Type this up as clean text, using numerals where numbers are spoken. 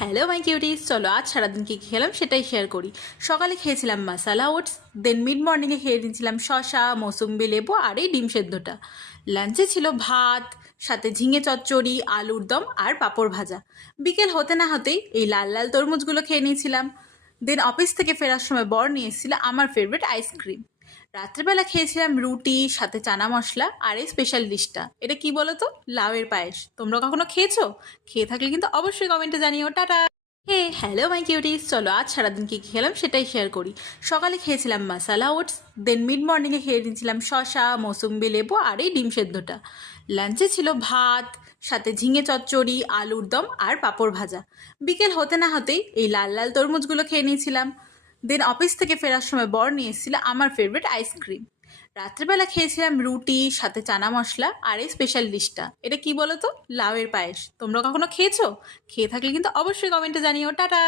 Hello my cuties, চলো আজ সারাদিন কী খেলাম সেটাই শেয়ার করি। সকালে খেয়েছিলাম মশালা ওটস, দেন মিড মর্নিংয়ে খেয়ে নিয়েছিলাম শসা, মৌসুম্বি লেবু আর এই ডিম সেদ্ধটা। লাঞ্চে ছিল ভাত, সাথে ঝিঙে চচ্চড়ি, আলুর দম আর পাঁপড় ভাজা। বিকেল হতে না হতেই এই লাল লাল তরমুজগুলো খেয়ে নিয়েছিলাম। দেন অফিস থেকে ফেরার সময় বর নিয়ে এসেছিল আমার ফেভারিট আইসক্রিম। রাত্রেবেলা খেয়েছিলাম রুটি, সাথে চানা মশলা আর এই স্পেশাল ডিশটা। এটা কি বলো তো? লাউয়ের পায়েস। তোমরা কখনো খেয়েছো? খেয়ে থাকলে কিন্তু অবশ্যই কমেন্টে জানিও। টাটা। হ্যালো মাই কিউটিস, চলো আজ সারাদিন কী খেলাম সেটাই শেয়ার করি। সকালে খেয়েছিলাম মশালা ওটস, দেন মিড মর্নিংয়ে খেয়ে নিয়েছিলাম শসা, মৌসুম্বি লেবু আর এই ডিম সেদ্ধটা। লাঞ্চে ছিল ভাত, সাথে ঝিঙে চচ্চড়ি, আলুর দম আর পাঁপড় ভাজা। বিকেল হতে না হতেই এই লাল লাল তরমুজগুলো খেয়ে নিয়েছিলাম। দেন অফিস থেকে ফেরার সময় বর নিয়ে এসেছিল আমার ফেভারিট আইসক্রিম। রাত্রেবেলা খেয়েছিলাম রুটি, সাথে চানা মশলা আর এই স্পেশাল ডিশটা। এটা কি বলো তো? লাউয়ের পায়েস। তোমরা কখনো খেয়েছো? খেয়ে থাকলে কিন্তু অবশ্যই কমেন্টে জানিও। টাটা।